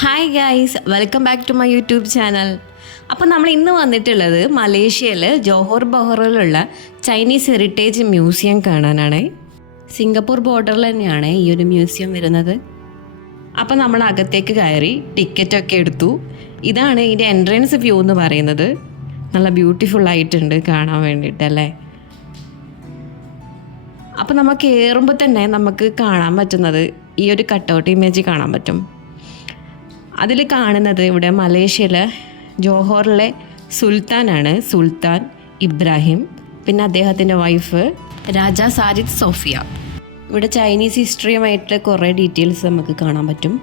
Hi guys, welcome back to my YouTube channel. അപ്പോൾ നമ്മൾ ഇന്ന് വന്നിട്ടുള്ളത് മലേഷ്യയിൽ ജോഹോർ ബഹറിലുള്ള ചൈനീസ് ഹെറിറ്റേജ് മ്യൂസിയം കാണാനാണ്. സിംഗപ്പൂർ ബോർഡറിൽ തന്നെയാണ് ഈ ഒരു മ്യൂസിയം വരുന്നത്. അപ്പോൾ നമ്മൾ അകത്തേക്ക് കയറി ടിക്കറ്റൊക്കെ എടുത്തു. ഇതാണ് ഇതിൻ്റെ എൻട്രൻസ് വ്യൂ എന്ന് പറയുന്നത്. നല്ല ബ്യൂട്ടിഫുൾ ആയിട്ടുണ്ട് കാണാൻ വേണ്ടിയിട്ടല്ലേ. അപ്പോൾ നമ്മൾ കയറുമ്പോൾ തന്നെ നമുക്ക് കാണാൻ പറ്റുന്നത് ഈ ഒരു കട്ടൗട്ട് ഇമേജ് കാണാൻ പറ്റും. അതിൽ കാണുന്നത് ഇവിടെ മലേഷ്യയിലെ ജോഹോറിലെ സുൽത്താനാണ്, സുൽത്താൻ ഇബ്രാഹിം. പിന്നെ അദ്ദേഹത്തിൻ്റെ വൈഫ് രാജ സാജിദ് സോഫിയ. ഇവിടെ ചൈനീസ് ഹിസ്റ്ററിയുമായിട്ട് കുറേ ഡീറ്റെയിൽസ് നമുക്ക് കാണാൻ പറ്റും.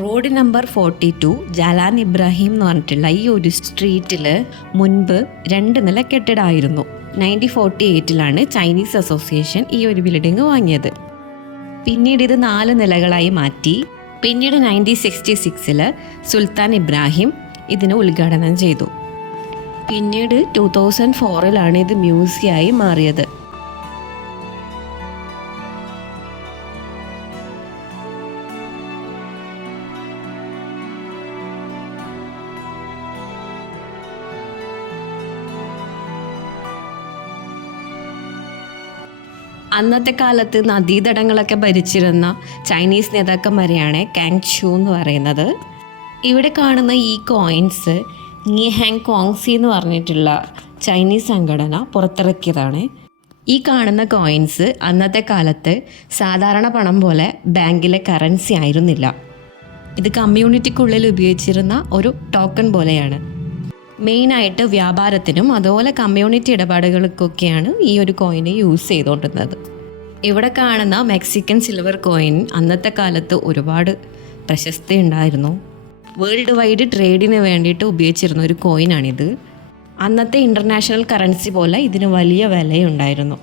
റോഡ് നമ്പർ 42 ജലാൻ ഇബ്രാഹിം എന്ന് പറഞ്ഞിട്ടുള്ള ഈ ഒരു സ്ട്രീറ്റിൽ മുൻപ് 2 നില കെട്ടിടമായിരുന്നു. 1948 ചൈനീസ് അസോസിയേഷൻ ഈ ഒരു ബിൽഡിംഗ് വാങ്ങിയത്. പിന്നീട് ഇത് 4 നിലകളായി മാറ്റി. പിന്നീട് 1966 സുൽത്താൻ ഇബ്രാഹിം ഇതിന് ഉദ്ഘാടനം ചെയ്തു. പിന്നീട് 2004 ഇത് മ്യൂസിയമായി മാറിയത്. അന്നത്തെ കാലത്ത് നദീതടങ്ങളൊക്കെ ഭരിച്ചിരുന്ന ചൈനീസ് നേതാക്കന്മാരെയാണ് കാങ് ഷൂ എന്ന് പറയുന്നത്. ഇവിടെ കാണുന്ന ഈ കോയിൻസ് ഹാങ് കോങ്സി എന്ന് പറഞ്ഞിട്ടുള്ള ചൈനീസ് സംഘടന പുറത്തിറക്കിയതാണ്. ഈ കാണുന്ന കോയിൻസ് അന്നത്തെ കാലത്ത് സാധാരണ പണം പോലെ ബാങ്കിലെ കറൻസി ആയിരുന്നില്ല. ഇത് കമ്മ്യൂണിറ്റിക്കുള്ളിൽ ഉപയോഗിച്ചിരുന്ന ഒരു ടോക്കൺ പോലെയാണ്. മെയിനായിട്ട് വ്യാപാരത്തിനും അതുപോലെ കമ്മ്യൂണിറ്റി ഇടപാടുകൾക്കൊക്കെയാണ് ഈ ഒരു കോയിനെ യൂസ് ചെയ്തുകൊണ്ടിരുന്നത്. ഇവിടെ കാണുന്ന മെക്സിക്കൻ സിൽവർ കോയിൻ അന്നത്തെ കാലത്ത് ഒരുപാട് പ്രശസ്തി ഉണ്ടായിരുന്നു. വേൾഡ് വൈഡ് ട്രേഡിന് വേണ്ടിയിട്ട് ഉപയോഗിച്ചിരുന്ന ഒരു കോയിനാണിത്. അന്നത്തെ ഇൻ്റർനാഷണൽ കറൻസി പോലെ ഇതിന് വലിയ വിലയുണ്ടായിരുന്നു.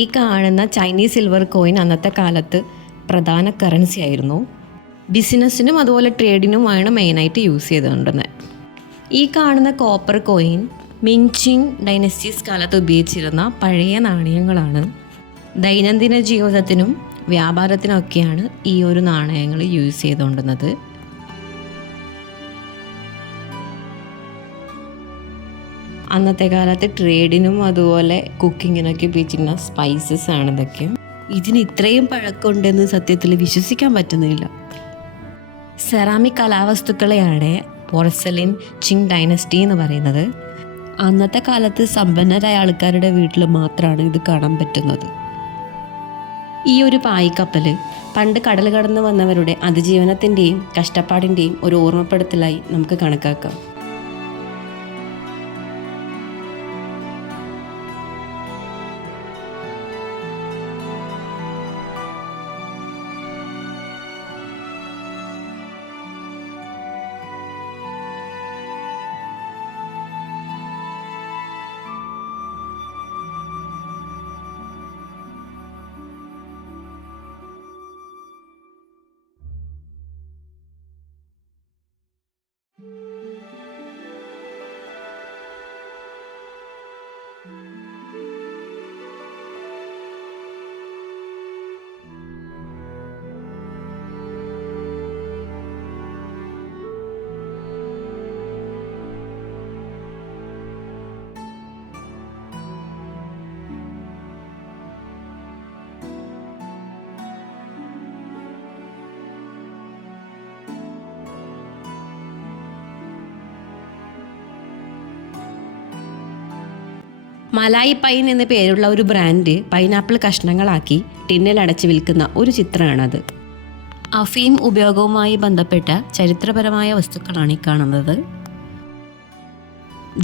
ഈ കാണുന്ന ചൈനീസ് സിൽവർ കോയിൻ അന്നത്തെ കാലത്ത് പ്രധാന കറൻസി ആയിരുന്നു. ബിസിനസ്സിനും അതുപോലെ ട്രേഡിനുമാണ് മെയിനായിട്ട് യൂസ് ചെയ്തുകൊണ്ടിരുന്നത്. ഈ കാണുന്ന കോപ്പർ കോയിൻ മിങ്ചിങ് ഡൈനസ്റ്റീസ് കാലത്ത് ഉപയോഗിച്ചിരുന്ന പഴയ നാണയങ്ങളാണ്. ദൈനംദിന ജീവിതത്തിനും വ്യാപാരത്തിനൊക്കെയാണ് ഈ ഒരു നാണയങ്ങൾ യൂസ് ചെയ്തുകൊണ്ടിരുന്നത്. അന്നത്തെ കാലത്ത് ട്രേഡിനും അതുപോലെ കുക്കിങ്ങിനൊക്കെ ഉപയോഗിച്ചിരുന്ന സ്പൈസസ് ആണ് ഇതൊക്കെ. ഇതിന് ഇത്രയും പഴക്കമുണ്ടെന്ന് സത്യത്തിൽ വിശ്വസിക്കാൻ പറ്റുന്നില്ല. സെറാമിക് കലാവസ്തുക്കളെയാണ് പോർസലിൻ ചിങ് ഡൈനസ്റ്റി എന്ന് പറയുന്നത്. അന്നത്തെ കാലത്ത് സമ്പന്നരായ ആൾക്കാരുടെ വീട്ടിൽ മാത്രമാണ് ഇത് കാണാൻ പറ്റുന്നത്. ഈ ഒരു പായ്ക്കപ്പൽ പണ്ട് കടൽ കടന്ന് വന്നവരുടെ അതിജീവനത്തിൻ്റെയും കഷ്ടപ്പാടിൻ്റെയും ഒരു ഓർമ്മപ്പെടുത്തലായി നമുക്ക് കണക്കാക്കാം. മലായി പൈൻ എന്ന പേരുള്ള ഒരു ബ്രാൻഡ് പൈനാപ്പിൾ കഷ്ണങ്ങളാക്കി ടിന്നിൽ അടച്ച് വിൽക്കുന്ന ഒരു ചിത്രമാണത്. അഫീം ഉപയോഗവുമായി ബന്ധപ്പെട്ട ചരിത്രപരമായ വസ്തുക്കളാണ് ഈ കാണുന്നത്.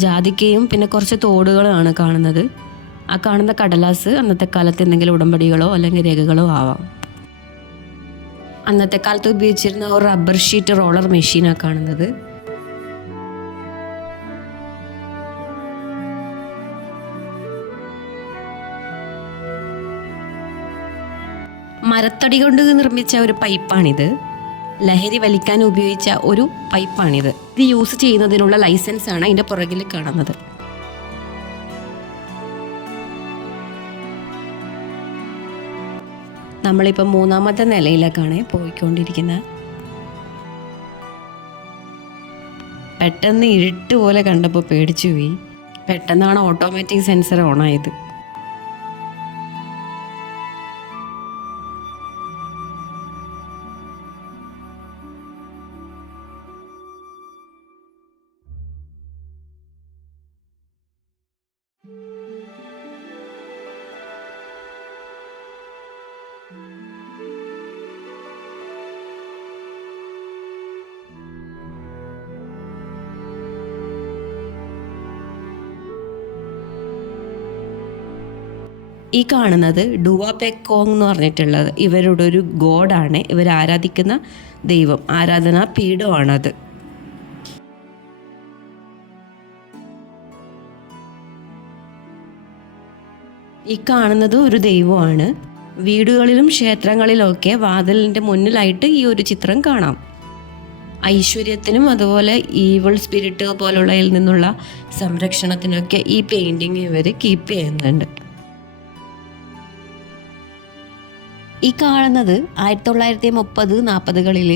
ജാതിക്കയും പിന്നെ കുറച്ച് തോടുകളാണ് കാണുന്നത്. ആ കാണുന്ന കടലാസ് അന്നത്തെ കാലത്ത് എന്തെങ്കിലും ഉടമ്പടികളോ അല്ലെങ്കിൽ രേഖകളോ ആവാം. അന്നത്തെ കാലത്ത് ഉപയോഗിച്ചിരുന്ന ഒരു റബ്ബർ ഷീറ്റ് റോളർ മെഷീനാണ് കാണുന്നത്. മരത്തടി കൊണ്ട് നിർമ്മിച്ച ഒരു പൈപ്പാണിത്. ലഹരി വലിക്കാൻ ഉപയോഗിച്ച ഒരു പൈപ്പാണിത്. ഇത് യൂസ് ചെയ്യുന്നതിനുള്ള ലൈസൻസ് ആണ് അതിൻ്റെ പുറകിൽ കാണുന്നത്. നമ്മളിപ്പോൾ 3-ാമത്തെ നിലയിലേക്കാണ് പോയിക്കൊണ്ടിരിക്കുന്നത്. പെട്ടെന്ന് ഇരുട്ട് പോലെ കണ്ടപ്പോൾ പേടിച്ചു പോയി. പെട്ടെന്നാണ് ഓട്ടോമാറ്റിക് സെൻസർ ഓണായത്. ഈ കാണുന്നത് ഡുവാപെക്കോങ് എന്ന് പറഞ്ഞിട്ടുള്ളത് ഇവരുടെ ഒരു ഗോഡാണ്. ഇവർ ആരാധിക്കുന്ന ദൈവം, ആരാധനാ പീഠമാണത്. ഈ കാണുന്നത് ഒരു ദൈവമാണ്. വീടുകളിലും ക്ഷേത്രങ്ങളിലൊക്കെ വാതിലിൻ്റെ മുന്നിലായിട്ട് ഈ ഒരു ചിത്രം കാണാം. ഐശ്വര്യത്തിനും അതുപോലെ ഈവിൾ സ്പിരിറ്റ് പോലുള്ളതിൽ നിന്നുള്ള സംരക്ഷണത്തിനൊക്കെ ഈ പെയിൻറ്റിങ് ഇവർ കീപ്പ് ചെയ്യുന്നുണ്ട്. ഈ കാണുന്നത് 1930-40കളിൽ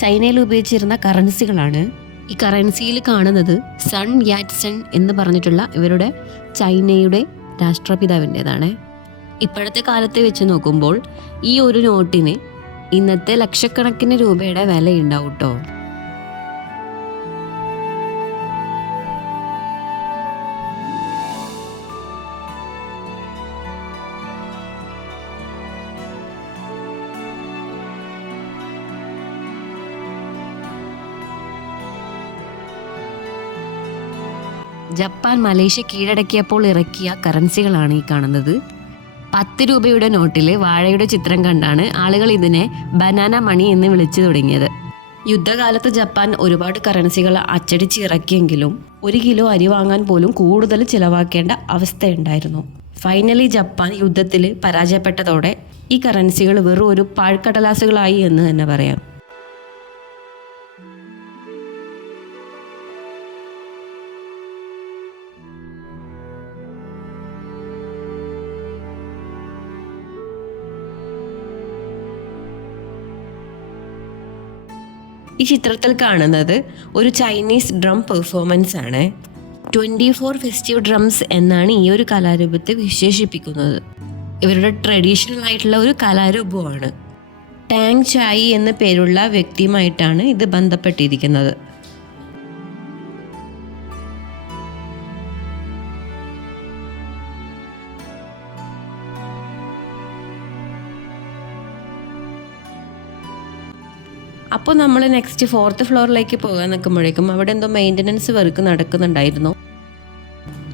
ചൈനയിൽ ഉപയോഗിച്ചിരുന്ന കറൻസികളാണ്. ഈ കറൻസിയിൽ കാണുന്നത് സൺ യാറ്റ്സൺ എന്ന് പറഞ്ഞിട്ടുള്ള ഇവരുടെ ചൈനയുടെ രാഷ്ട്രപിതാവിൻ്റെതാണ്. ഇപ്പോഴത്തെ കാലത്ത് വെച്ച് നോക്കുമ്പോൾ ഈ ഒരു നോട്ടിന് ഇന്നത്തെ ലക്ഷക്കണക്കിന് രൂപയുടെ വിലയുണ്ടാവും കേട്ടോ. ജപ്പാൻ മലേഷ്യ കീഴടക്കിയപ്പോൾ ഇറക്കിയ കറൻസികളാണ് ഈ കാണുന്നത്. 10 രൂപയുടെ നോട്ടിൽ വാഴയുടെ ചിത്രം കണ്ടാണ് ആളുകൾ ഇതിനെ ബനാന മണി എന്ന് വിളിച്ചു തുടങ്ങിയത്. യുദ്ധകാലത്ത് ജപ്പാൻ ഒരുപാട് കറൻസികൾ അച്ചടിച്ച് ഇറക്കിയെങ്കിലും 1 കിലോ അരി വാങ്ങാൻ പോലും കൂടുതൽ ചിലവാക്കേണ്ട അവസ്ഥയുണ്ടായിരുന്നു. ഫൈനലി ജപ്പാൻ യുദ്ധത്തിൽ പരാജയപ്പെട്ടതോടെ ഈ കറൻസികൾ വെറും ഒരു പാഴ്ക്കടലാസുകളായി എന്ന് തന്നെ പറയാം. ഈ ചിത്രത്തിൽ കാണുന്നത് ഒരു ചൈനീസ് ഡ്രം പെർഫോമൻസ് ആണ്. 24 ഫെസ്റ്റീവ് ഡ്രംസ് എന്നാണ് ഈ ഒരു കലാരൂപത്തെ വിശേഷിപ്പിക്കുന്നത്. ഇവരുടെ ട്രഡീഷണൽ ആയിട്ടുള്ള ഒരു കലാരൂപമാണ്. ടാങ് ചായി എന്ന പേരുള്ള വ്യക്തിയുമായിട്ടാണ് ഇത് ബന്ധപ്പെട്ടിരിക്കുന്നത്. അപ്പോൾ നമ്മൾ നെക്സ്റ്റ് 4th ഫ്ലോറിലേക്ക് പോകാൻ നിൽക്കുമ്പോഴേക്കും അവിടെ എന്തോ മെയിൻ്റനൻസ് വർക്ക് നടക്കുന്നുണ്ടായിരുന്നു.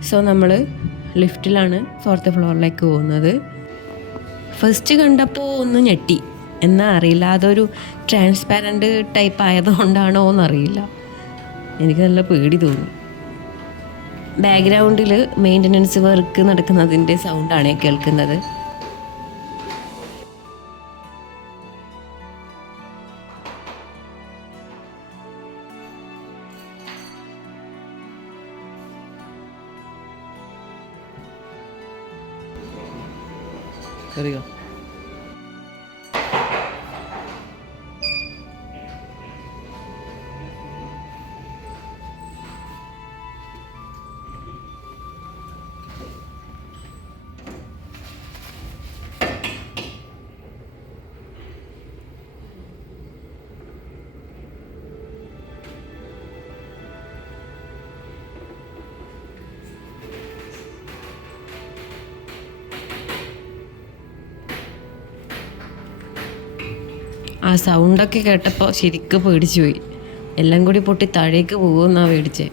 സോ നമ്മൾ ലിഫ്റ്റിലാണ് 4th ഫ്ലോറിലേക്ക് പോകുന്നത്. ഫസ്റ്റ് കണ്ടപ്പോൾ ഒന്ന് ഞെട്ടി, എന്നാ അറിയില്ല, അതൊരു ട്രാൻസ്പാരൻറ്റ് ടൈപ്പ് ആയതുകൊണ്ടാണോ എന്നറിയില്ല, എനിക്ക് നല്ല പേടി തോന്നി. ബാക്ക്ഗ്രൗണ്ടിൽ മെയിൻ്റനൻസ് വർക്ക് നടക്കുന്നതിൻ്റെ സൗണ്ടാണ് കേൾക്കുന്നത്. കറിയോ ആ സൗണ്ടൊക്കെ കേട്ടപ്പോൾ ശരിക്കും പേടിച്ചു പോയി. എല്ലാം കൂടി പൊട്ടി താഴേക്ക് പോകുമെന്നാണ് പേടിച്ചേ.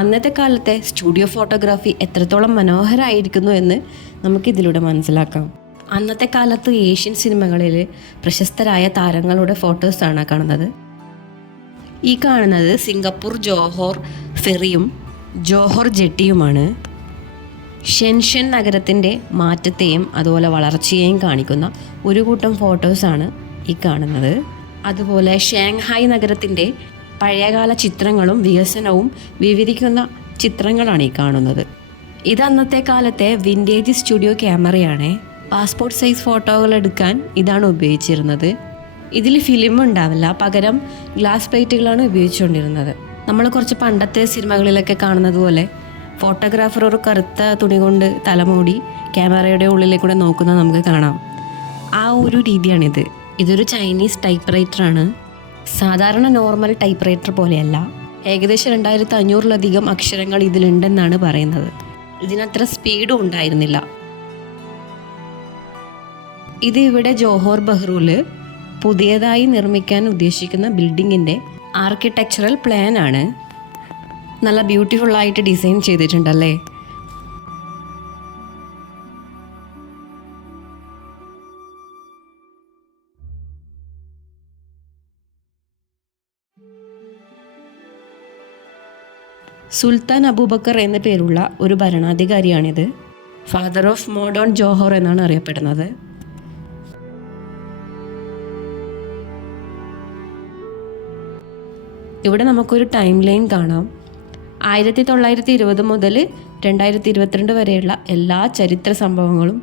അന്നത്തെ കാലത്തെ സ്റ്റുഡിയോ ഫോട്ടോഗ്രാഫി എത്രത്തോളം മനോഹരമായിരിക്കുന്നു എന്ന് നമുക്കിതിലൂടെ മനസ്സിലാക്കാം. അന്നത്തെ കാലത്ത് ഏഷ്യൻ സിനിമകളിൽ പ്രശസ്തരായ താരങ്ങളുടെ ഫോട്ടോസാണ് കാണുന്നത്. ഈ കാണുന്നത് സിംഗപ്പൂർ ജോഹോർ ഫെറിയും ജോഹോർ ജെട്ടിയുമാണ്. ഷെൻഷൻ നഗരത്തിൻ്റെ മാറ്റത്തെയും അതുപോലെ വളർച്ചയെയും കാണിക്കുന്ന ഒരു കൂട്ടം ഫോട്ടോസാണ് ഈ കാണുന്നത്. അതുപോലെ ഷാങ്ഹായ് നഗരത്തിൻ്റെ പഴയകാല ചിത്രങ്ങളും വികസനവും വിവരിക്കുന്ന ചിത്രങ്ങളാണ് ഈ കാണുന്നത്. ഇത് അന്നത്തെ കാലത്തെ വിൻറ്റേജ് സ്റ്റുഡിയോ ക്യാമറയാണ്. പാസ്പോർട്ട് സൈസ് ഫോട്ടോകൾ എടുക്കാൻ ഇതാണ് ഉപയോഗിച്ചിരുന്നത്. ഇതിൽ ഫിലിം ഉണ്ടാവില്ല, പകരം ഗ്ലാസ് പ്ലേറ്റുകളാണ് ഉപയോഗിച്ചുകൊണ്ടിരുന്നത്. നമ്മൾ കുറച്ച് പണ്ടത്തെ സിനിമകളിലൊക്കെ കാണുന്നത് പോലെ ഫോട്ടോഗ്രാഫർ ഒരു കറുത്ത തുണി കൊണ്ട് തലമൂടി ക്യാമറയുടെ ഉള്ളിലേക്കൂടെ നോക്കുന്നത് നമുക്ക് കാണാം. ആ ഒരു രീതിയാണിത്. ഇതൊരു ചൈനീസ് ടൈപ്പ് റൈറ്ററാണ്. സാധാരണ നോർമൽ ടൈപ്പ് റൈറ്റർ പോലെയല്ല. ഏകദേശം 2500-ലധികം അക്ഷരങ്ങൾ ഇതിലുണ്ടെന്നാണ് പറയുന്നത്. ഇതിനത്ര സ്പീഡും ഉണ്ടായിരുന്നില്ല. ഇത് ഇവിടെ ജോഹോർ ബഹ്റൂല് പുതിയതായി നിർമ്മിക്കാൻ ഉദ്ദേശിക്കുന്ന ബിൽഡിങ്ങിൻ്റെ ആർക്കിടെക്ചറൽ പ്ലാൻ ആണ്. നല്ല ബ്യൂട്ടിഫുള്ളായിട്ട് ഡിസൈൻ ചെയ്തിട്ടുണ്ടല്ലേ. സുൽത്താൻ അബൂബക്കർ എന്ന പേരുള്ള ഒരു ഭരണാധികാരിയാണിത്. ഫാദർ ഓഫ് മോഡേൺ ജോഹോർ എന്നാണ് അറിയപ്പെടുന്നത്. ഇവിടെ നമുക്കൊരു ടൈം ലൈൻ കാണാം. 1920 മുതൽ 2022 വരെയുള്ള എല്ലാ ചരിത്ര സംഭവങ്ങളും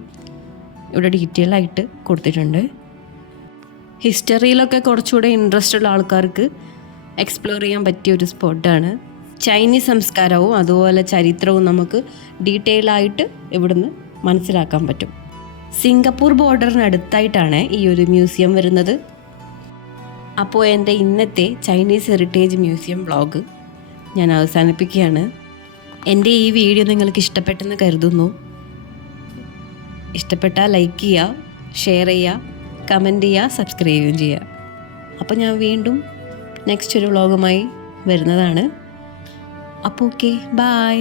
ഇവിടെ ഡീറ്റെയിൽ ആയിട്ട് കൊടുത്തിട്ടുണ്ട്. ഹിസ്റ്ററിയിലൊക്കെ കുറച്ചുകൂടെ ഇൻട്രസ്റ്റ് ഉള്ള ആൾക്കാർക്ക് എക്സ്പ്ലോർ ചെയ്യാൻ പറ്റിയ ഒരു സ്പോട്ടാണ്. ചൈനീസ് സംസ്കാരവും അതുപോലെ ചരിത്രവും നമുക്ക് ഡീറ്റെയിൽ ആയിട്ട് ഇവിടുന്ന് മനസ്സിലാക്കാൻ പറ്റും. സിംഗപ്പൂർ ബോർഡറിനടുത്തായിട്ടാണ് ഈ ഒരു മ്യൂസിയം വരുന്നത്. അപ്പോൾ എൻ്റെ ഇന്നത്തെ ചൈനീസ് ഹെറിറ്റേജ് മ്യൂസിയം വ്ളോഗ് ഞാൻ അവസാനിപ്പിക്കുകയാണ്. എൻ്റെ ഈ വീഡിയോ നിങ്ങൾക്ക് ഇഷ്ടപ്പെട്ടെന്ന് കരുതുന്നു. ഇഷ്ടപ്പെട്ടാൽ ലൈക്ക് ചെയ്യുക, ഷെയർ ചെയ്യുക, കമൻറ്റ് ചെയ്യുക, സബ്സ്ക്രൈബും ചെയ്യുക. അപ്പോൾ ഞാൻ വീണ്ടും നെക്സ്റ്റ് ഒരു വ്ളോഗുമായി വരുന്നതാണ്. അപ്പോൾ ഓക്കെ, ബൈ.